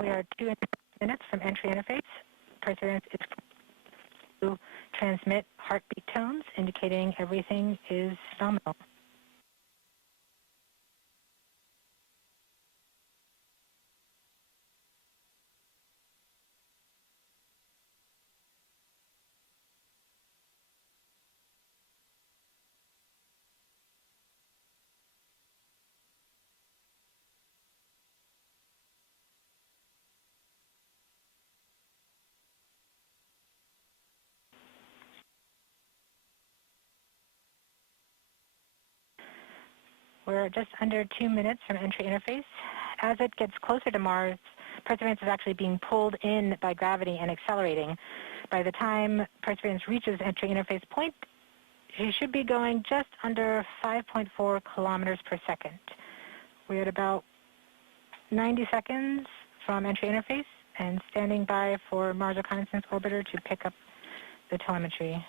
We are 2 minutes from entry interface. Perseverance is to transmit heartbeat tones, indicating everything is nominal. We're just under 2 minutes from entry interface. As it gets closer to Mars, Perseverance is actually being pulled in by gravity and accelerating. By the time Perseverance reaches entry interface point, she should be going just under 5.4 kilometers per second. We're at about 90 seconds from entry interface and standing by for Mars Reconnaissance Orbiter to pick up the telemetry.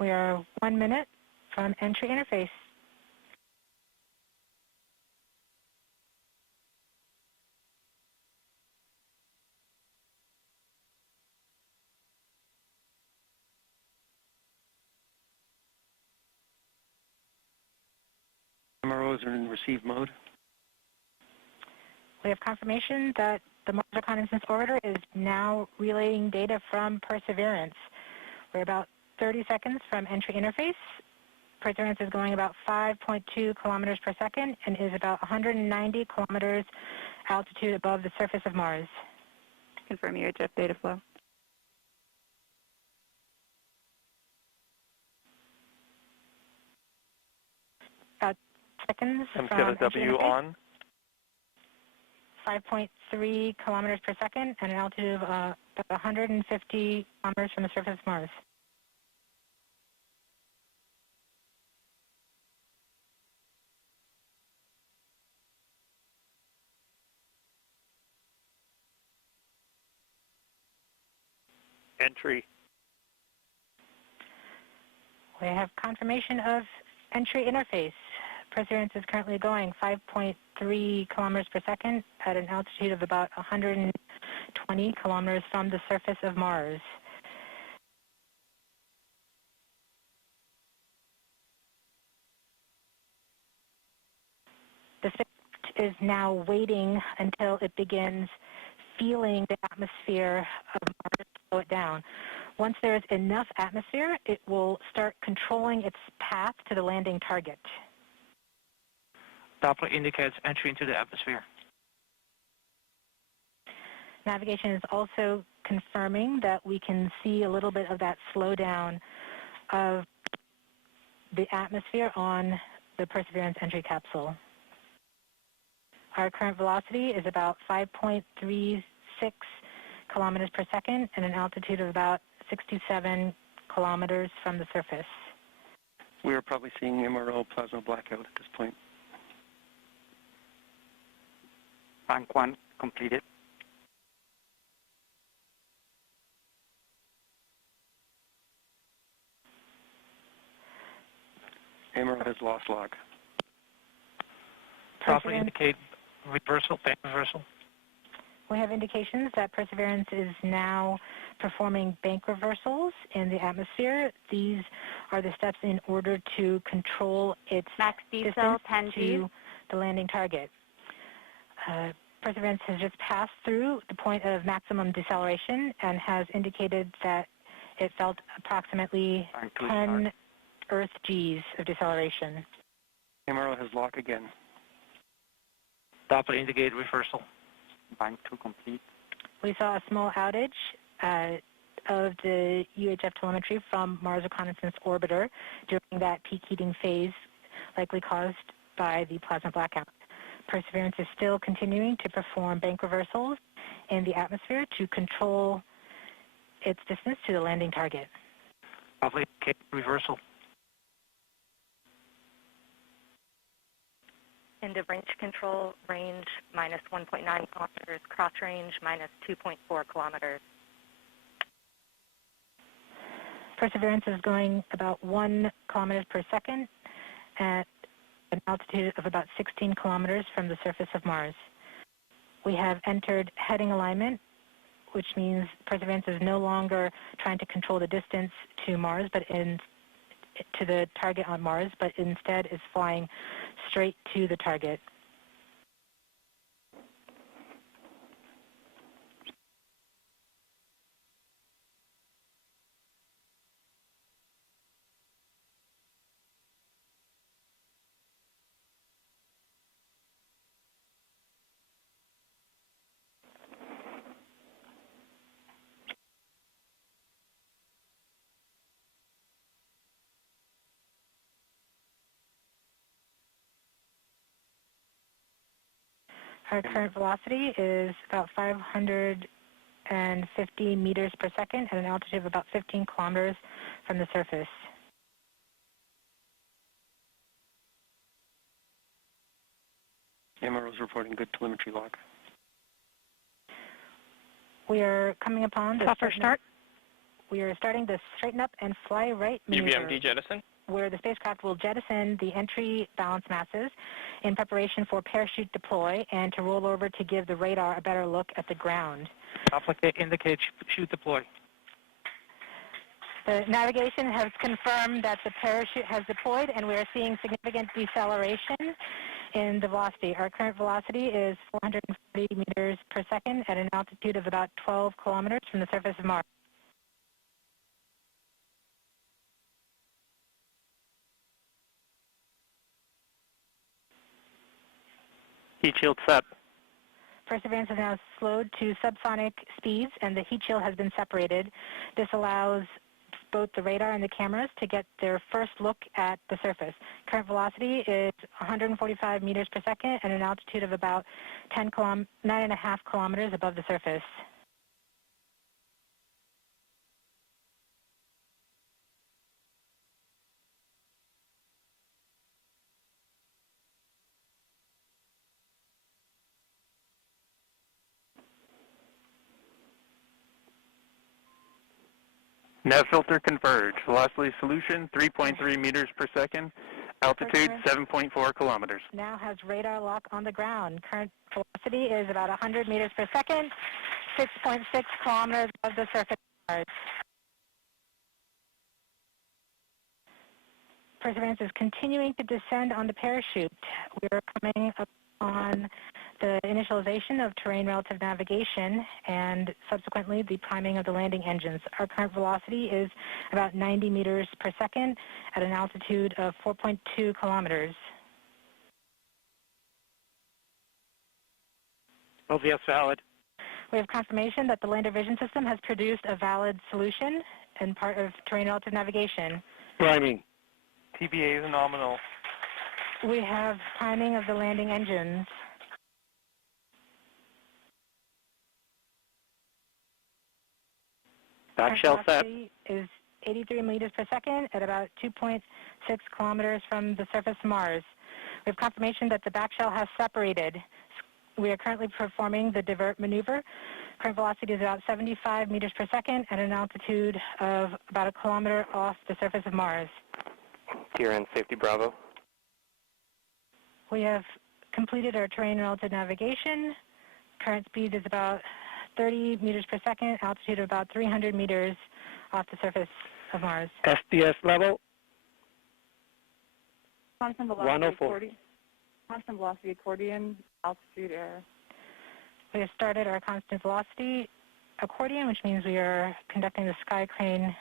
We are 1 minute from entry interface. MROs are in receive mode. We have confirmation that the Mars Reconnaissance Orbiter is now relaying data from Perseverance. We're about 30 seconds from entry interface. Perseverance is going about 5.2 kilometers per second and is about 190 kilometers altitude above the surface of Mars. Confirm UHF data flow. About seconds from MCLW on. 5.3 kilometers per second and an altitude of about 150 kilometers from the surface of Mars. Entry. We have confirmation of entry interface. Perseverance is currently going 5.3 kilometers per second at an altitude of about 120 kilometers from the surface of Mars. The spacecraft is now waiting until it begins feeling the atmosphere of Mars to slow it down. Once there is enough atmosphere, it will start controlling its path to the landing target. Doppler indicates entry into the atmosphere. Navigation is also confirming that we can see a little bit of that slowdown of the atmosphere on the Perseverance entry capsule. Our current velocity is about 5.36 kilometers per second and an altitude of about 67 kilometers from the surface. We are probably seeing MRO plasma blackout at this point. Rank 1 completed. MRO has lost log. Doppler indicate reversal, bank reversal. We have indications that Perseverance is now performing bank reversals in the atmosphere. These are the steps in order to control its Max diesel, distance 10 Gs. to the landing target. Perseverance has just passed through the point of maximum deceleration and has indicated that it felt approximately 10 Earth Gs of deceleration. MRO has lock again. Doppler indicate reversal. Bank 2 complete. We saw a small outage of the UHF telemetry from Mars Reconnaissance Orbiter during that peak heating phase, likely caused by the plasma blackout. Perseverance is still continuing to perform bank reversals in the atmosphere to control its distance to the landing target. Lovely. Indicate reversal. End of range control, range minus 1.9 kilometers, cross range minus 2.4 kilometers. Perseverance is going about 1 kilometers per second at an altitude of about 16 kilometers from the surface of Mars. We have entered heading alignment, which means Perseverance is no longer trying to control the distance to Mars, to the target on Mars, but instead is flying straight to the target. Our current velocity is about 550 meters per second at an altitude of about 15 kilometers from the surface. MRO is reporting good telemetry log. We are coming upon the Start. We are starting the straighten up and fly right maneuver, UBMD jettison. where the spacecraft will jettison the entry balance masses in preparation for parachute deploy and to roll over to give the radar a better look at the ground. Indicate chute deploy. The navigation has confirmed that the parachute has deployed, and we are seeing significant deceleration in the velocity. Our current velocity is 440 meters per second at an altitude of about 12 kilometers from the surface of Mars. Heat shield set. Perseverance is now slowed to subsonic speeds, and the heat shield has been separated. This allows both the radar and the cameras to get their first look at the surface. Current velocity is 145 meters per second at an altitude of about 9.5 kilometers above the surface. Nav filter converge. Velocity solution 3.3 meters per second. Altitude 7.4 kilometers. Now has radar lock on the ground. Current velocity is about 100 meters per second, 6.6 kilometers above the surface of Mars. Perseverance is continuing to descend on the parachute. We are coming up on the initialization of terrain relative navigation and subsequently the priming of the landing engines. Our current velocity is about 90 meters per second at an altitude of 4.2 kilometers. OVS valid. We have confirmation that the lander vision system has produced a valid solution and part of terrain relative navigation. Priming. TBA is nominal. We have priming of the landing engines. Back shell set. Is 83 meters per second at about 2.6 kilometers from the surface of Mars. We have confirmation that the back shell has separated. We are currently performing the divert maneuver. Current velocity is about 75 meters per second at an altitude of about a kilometer off the surface of Mars. TRN safety Bravo. We have completed our terrain relative navigation. Current speed is about 30 meters per second, altitude of about 300 meters off the surface of Mars. SDS level. Constant velocity 104. accordion. Constant velocity accordion, altitude air. We have started our constant velocity accordion, which means we are conducting the sky crane,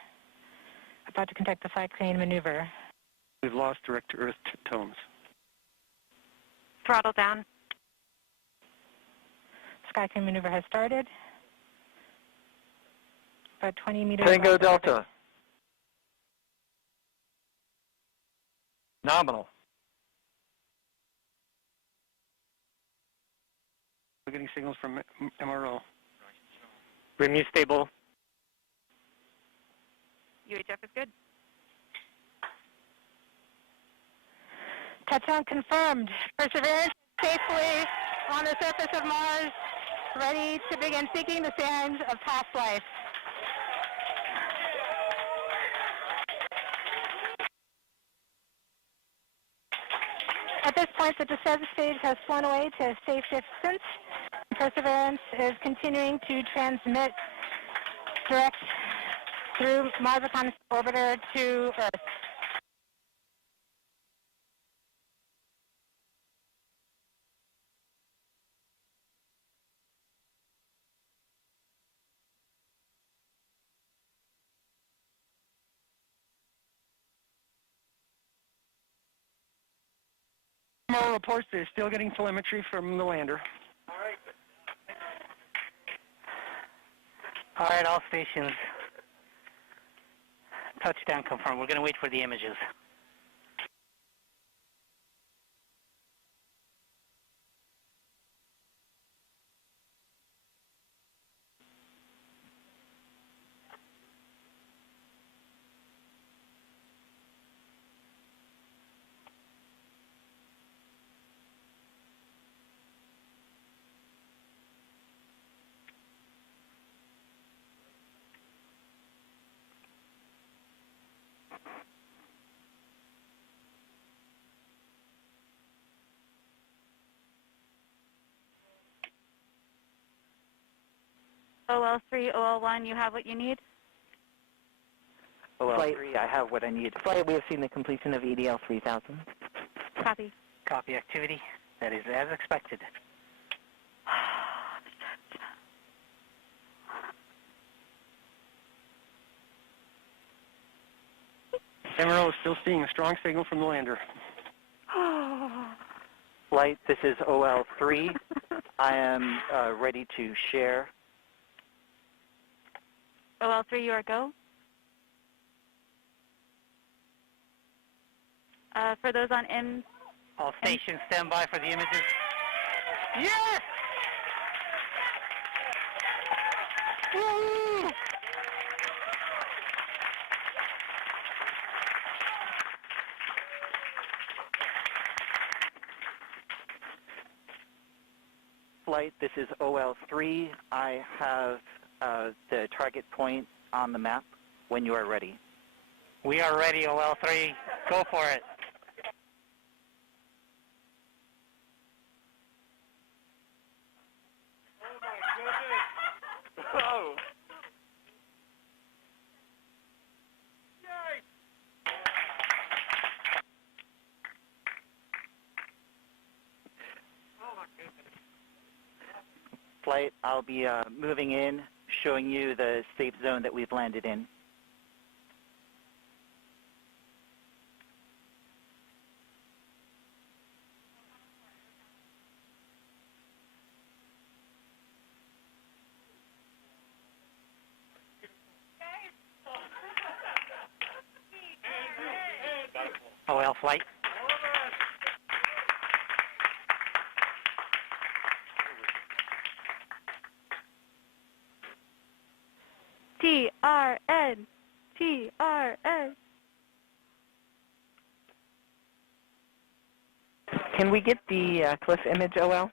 about to conduct the sky crane maneuver. We've lost direct-to-earth tones. Throttle down. Sky crane maneuver has started. About 20 meters. Tango off the Delta. surface. Nominal. We're getting signals from MRO. Remuse stable. UHF is good. Touchdown confirmed. Perseverance safely on the surface of Mars, ready to begin seeking the signs of past life. At this point, the descent stage has flown away to a safe distance. Perseverance is continuing to transmit direct through Mars Reconnaissance Orbiter to Earth. MRO reports they're still getting telemetry from the lander. All right, all stations. Touchdown confirmed. We're going to wait for the images. OL3, OL1, you have what you need? OL3, I have what I need. Flight, we have seen the completion of EDL 3000. Copy. Copy activity. That is as expected. MRO is still seeing a strong signal from the lander. Flight, this is OL3. I am ready to share. OL3, you are go. For those on M, All stations stand by for the images. Yes! Woo! Flight, this is OL3. I have the target point on the map when you are ready. We are ready, OL3. Go for it. Oh! Flight, I'll be moving in, showing you the safe zone that we've landed in. OL flight. TRN, TRN. Can we get the cliff image, OL?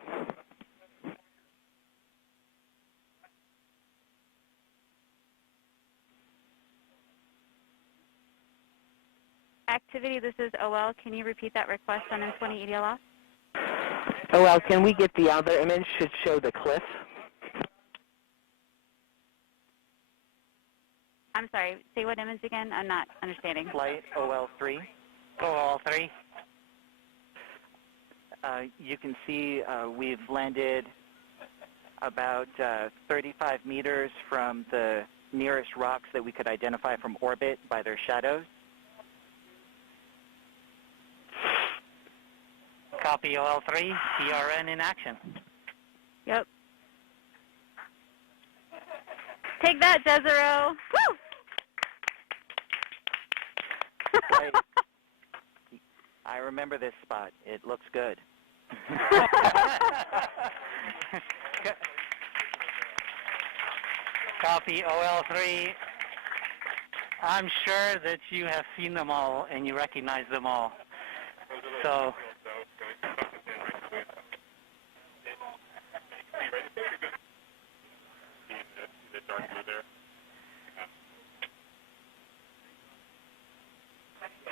Activity, this is OL. Can you repeat that request on M20 EDL off? OL, can we get the other image? Should show the cliff. I'm sorry, say what image again? I'm not understanding. Flight, OL3. Go OL3. You can see we've landed about 35 meters from the nearest rocks that we could identify from orbit by their shadows. Copy OL3. TRN in action. Yep. Take that, Desero. Woo! Flight, I remember this spot. It looks good. Copy OL3. I'm sure that you have seen them all and you recognize them all. So,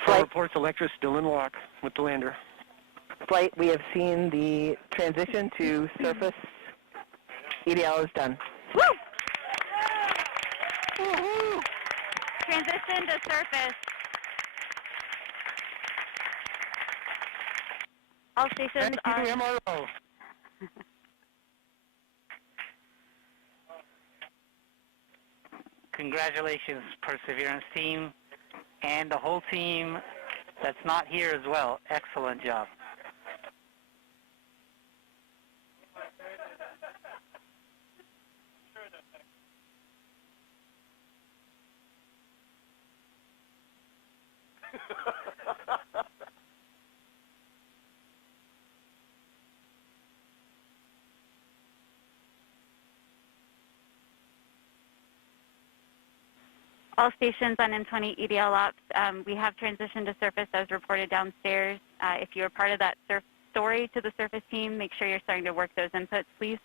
Flight reports Electra still in lock with the lander. Flight, we have seen the transition to surface. EDL is done. Woo! Woo-hoo! Transition to surface. All stations Thank you, are... MRO. congratulations, Perseverance team, and the whole team that's not here as well. Excellent job. All stations on M20 EDL ops, we have transitioned to surface as reported downstairs. If you're part of that story to the surface team, make sure you're starting to work those inputs, please.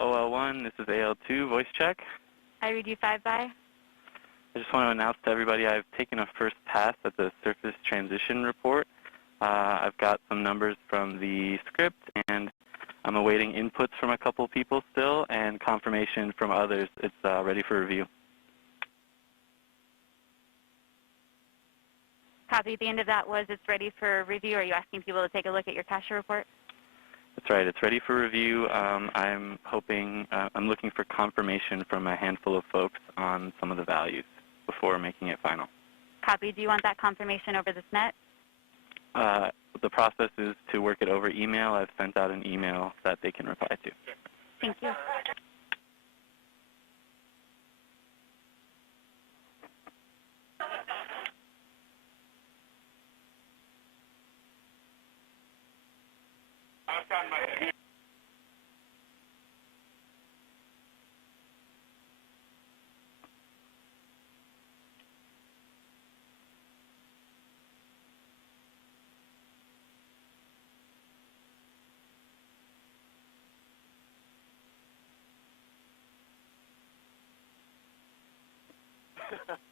OL1, this is AL2, voice check. I read you 5 by. I just want to announce to everybody I've taken a first pass at the surface transition report. I've got some numbers from the script, and I'm awaiting inputs from a couple people still, and confirmation from others. It's ready for review. Copy. The end of that was it's ready for review. Are you asking people to take a look at your cache report? That's right. It's ready for review. I'm looking for confirmation from a handful of folks on some of the values before making it final. Copy. Do you want that confirmation over this net? The process is to work it over email. I've sent out an email that they can reply to. Thank you.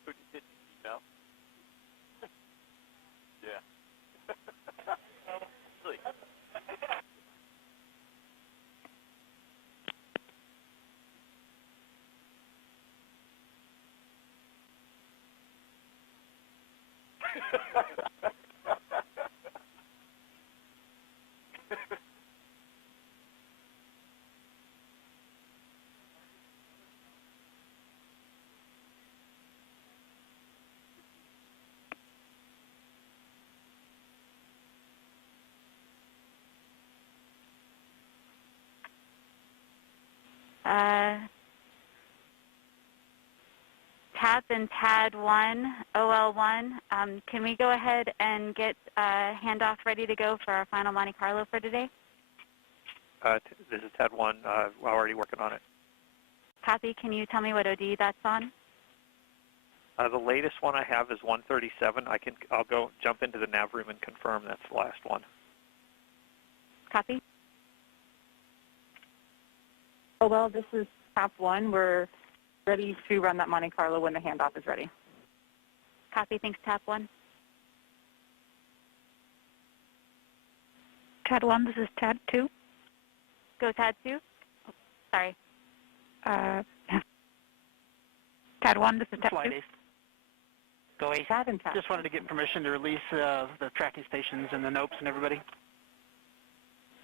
Who did you know? Yeah. Really? Captain TAD1, OL1. Can we go ahead and get handoff ready to go for our final Monte Carlo for today? This is TAD1. We're already working on it. Copy. Can you tell me what OD that's on? The latest one I have is 137. I'll go jump into the nav room and confirm that's the last one. Copy. Oh, well, this is TAP1. We're ready to run that Monte Carlo when the handoff is ready. Copy. Thanks, TAP1. TAD1, this is TAD2. Go TAD2. Oh, sorry. TAD1, this is TAD2. Flight Ace. Go Ace. TAD and TAD. Just wanted to get permission to release the tracking stations and the NOPEs and everybody.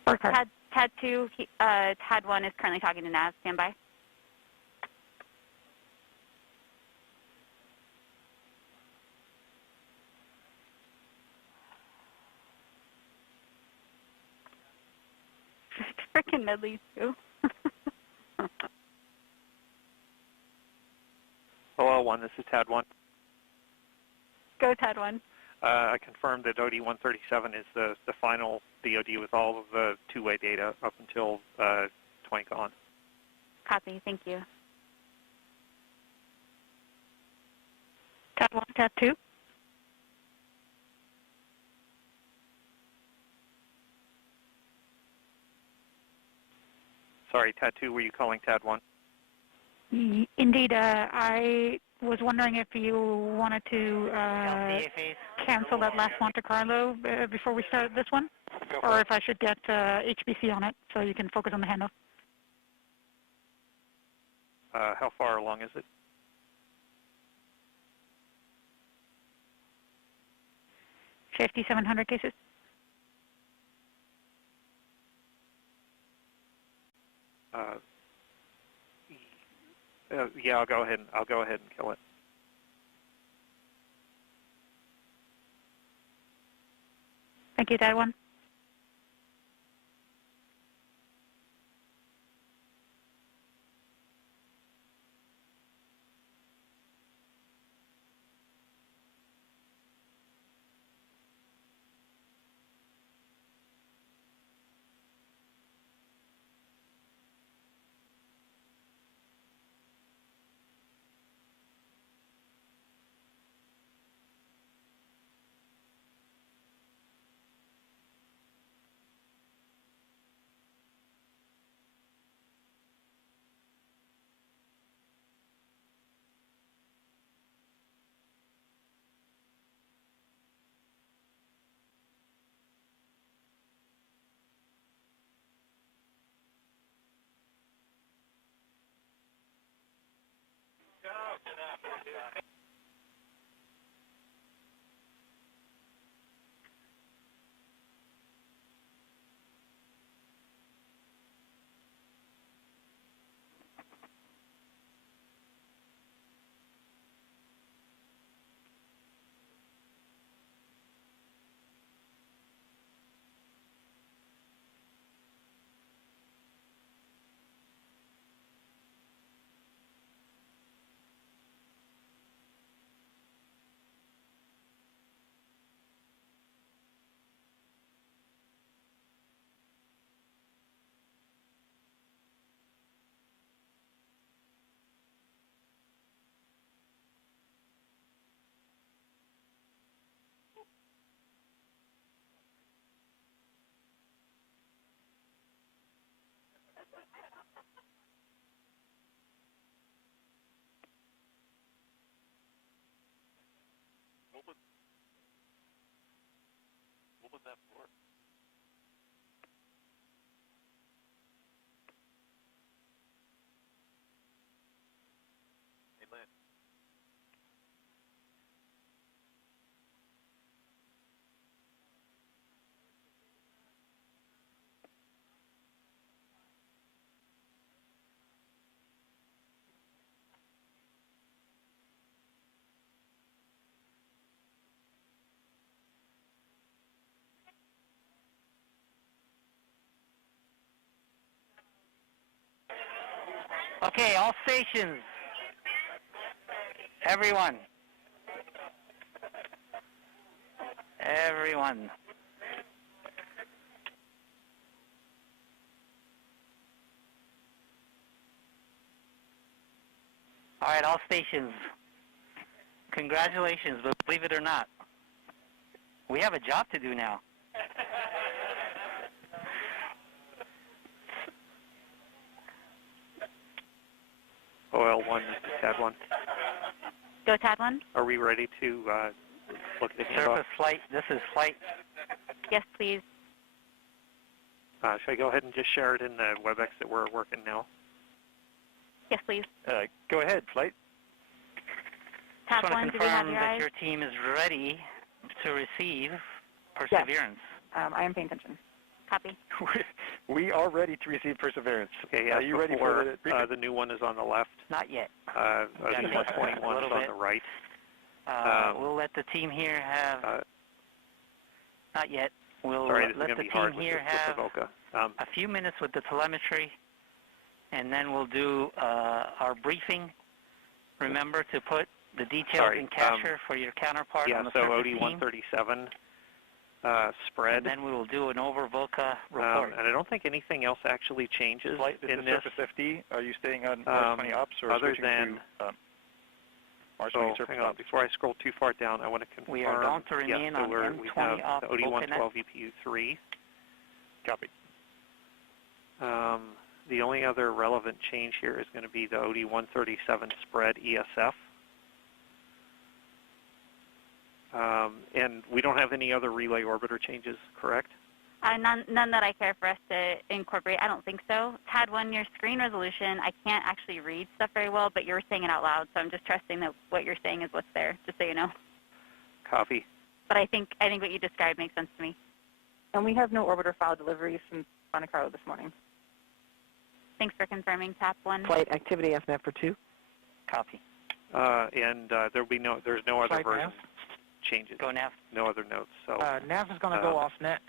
TAD2, TAD1 is currently talking to nav. Stand by. Frickin' Medley, too. OL1, this is TAD1. Go TAD1. I confirmed that OD-137 is the final DOD with all of the two-way data up until 20 on. Copy. Thank you. TAD1, TAD2. Sorry, TAD2, were you calling TAD1? Indeed, I was wondering if you wanted to cancel that last Monte Carlo before we start this one, or if I should get HBC on it so you can focus on the handoff. How far along is it? $5,700 cases. Yeah, I'll go ahead and kill it. Thank you, TAD1. What was that for? Hey, Lynn. Okay, all stations. Everyone. Everyone. All right, all stations. Congratulations, but believe it or not, we have a job to do now. OL1, TAD 1. Go TAD 1. Are we ready to look at the handoff? Surface flight, this is flight. Yes, please. Should I go ahead and just share it in the WebEx that we're working now? Yes, please. Go ahead, flight. TAD Just 1, want do to we have confirm your that eyes? your team is ready to receive Perseverance. I am paying attention. Copy. We are ready to receive Perseverance. Okay, Are you ready for the briefing? the new one is on the left. Not yet. The 121 is on the right. We'll let the team here have... not yet. We'll Sorry, this is let going the to be hard team here have with Avoca. a few minutes with the telemetry, and then we'll do our briefing. Remember to put the details in capture for your counterpart on the surface team. OD 137 spread. And then we will do an over VOCA report. And I don't think anything else actually changes Flight, this in is this. Surface FD. Are you staying on Mars 20 ops or other switching than, to Mars 20 surface hang on, ops? before I scroll too far down, I want to confirm. We are going to remain on we M20 have off the OD 112 VOCANet. EPU3. Copy. The only other relevant change here is going to be the OD 137 spread ESF. And we don't have any other relay orbiter changes, correct? None that I care for us to incorporate. I don't think so. TAD 1, your screen resolution, I can't actually read stuff very well, but you're saying it out loud, so I'm just trusting that what you're saying is what's there, just so you know. Copy. But I think what you described makes sense to me. And we have no orbiter file deliveries from Monte Carlo this morning. Thanks for confirming, TAP 1. Flight activity FNAF for 2. Copy. And there'll be there's no other Flight version nav. changes. Go nav. No other notes. So nav is going to go off net.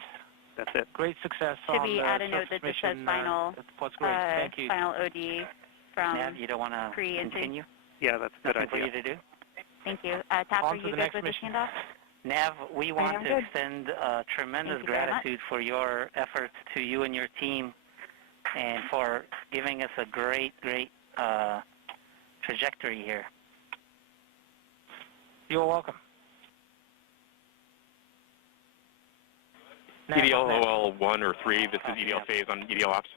that's it. Great success Should on we the add a note surface that just says mission, final, that's great. Thank you. final OD from Nav, you don't want to pre-entry? continue? Yeah, that's a good Nothing for idea. you to do? Thank you. TAP, On are to you the good next with this mission. handoff? Nav, we want am to good. extend tremendous Thank you very much. gratitude for your efforts to you and your team and for giving us a great trajectory here. You're welcome. EDL OL 1 or 3, this is EDL phase on EDL ops.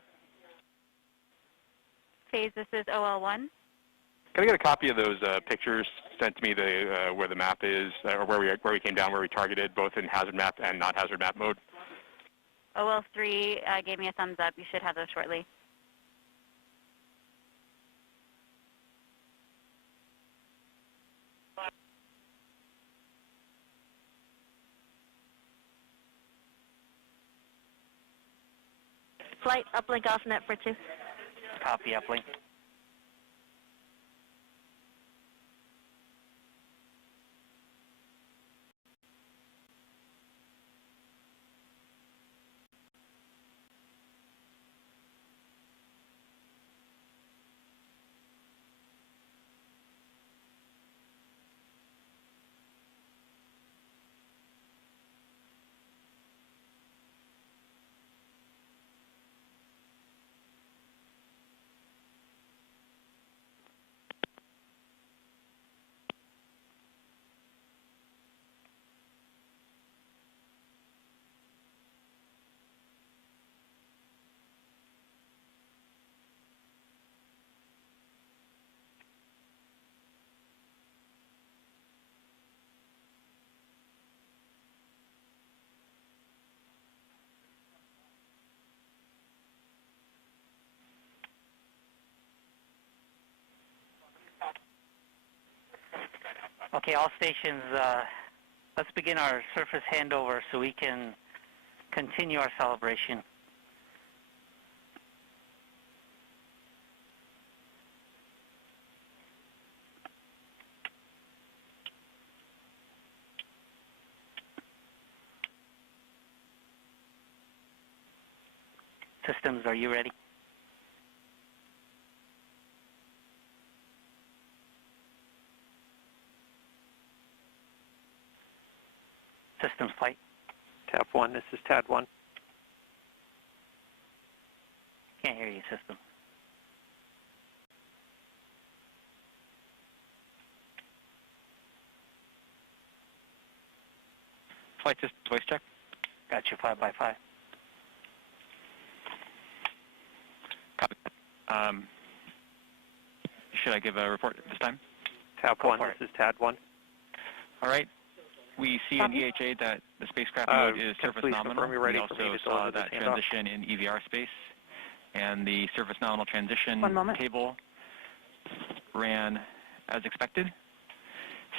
Phase, this is OL1. Can I get a copy of those pictures sent to me, where the map is, or where we came down, where we targeted, both in hazard map and non-hazard map mode? OL3 gave me a thumbs up. You should have those shortly. Flight uplink off net for 2. Copy uplink. Okay, all stations, let's begin our surface handover so we can continue our celebration. Systems, are you ready? systems, flight. TAP 1, this is TAD 1. Can't hear you, system. Flight system, voice check. Got you, 5x5. Copy. Should I give a report this time? TAP 1, this is TAD 1. All right. We see in EHA that the spacecraft mode is surface nominal. We also saw that transition in EVR space. And the surface nominal transition table ran as expected.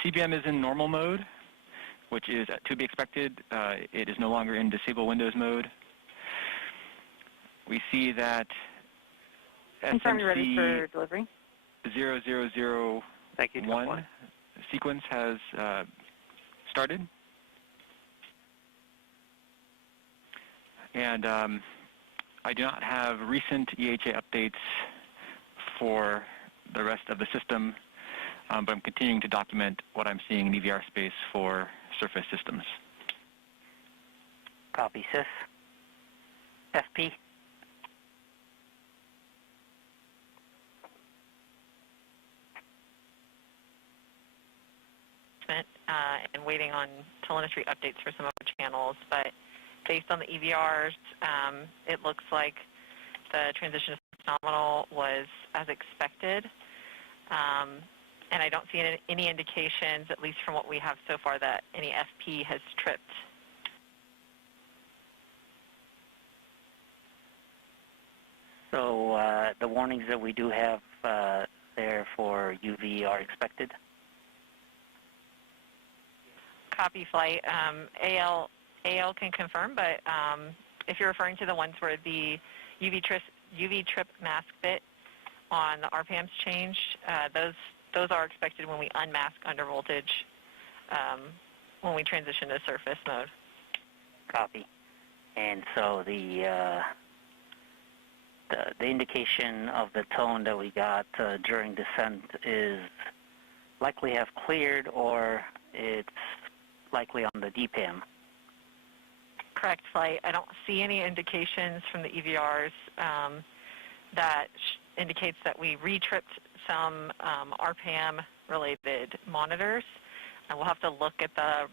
CBM is in normal mode, which is to be expected. It is no longer in disable windows mode. We see that Confirm you're ready for delivery. 0001 sequence has started. And I do not have recent EHA updates for the rest of the system, but I'm continuing to document what I'm seeing in EVR space for surface systems. Copy, Sys. FP. And waiting on telemetry updates for some of the channels, but based on the EVRs, it looks like the transition to nominal was as expected, and I don't see any indications, at least from what we have so far, that any FP has tripped. So the warnings that we do have there for UV are expected? Copy, flight. AL can confirm, but if you're referring to the ones where the UV trip mask bit on the RPMs changed, those are expected when we unmask under voltage when we transition to surface mode. Copy. And so the indication of the tone that we got during descent is likely have cleared, or it's likely on the DPAM. Correct, flight. I don't see any indications from the EVRs that indicates that we re-tripped some RPAM-related monitors. And we'll have to look at the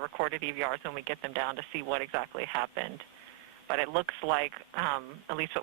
recorded EVRs when we get them down to see what exactly happened. But it looks like, at least what we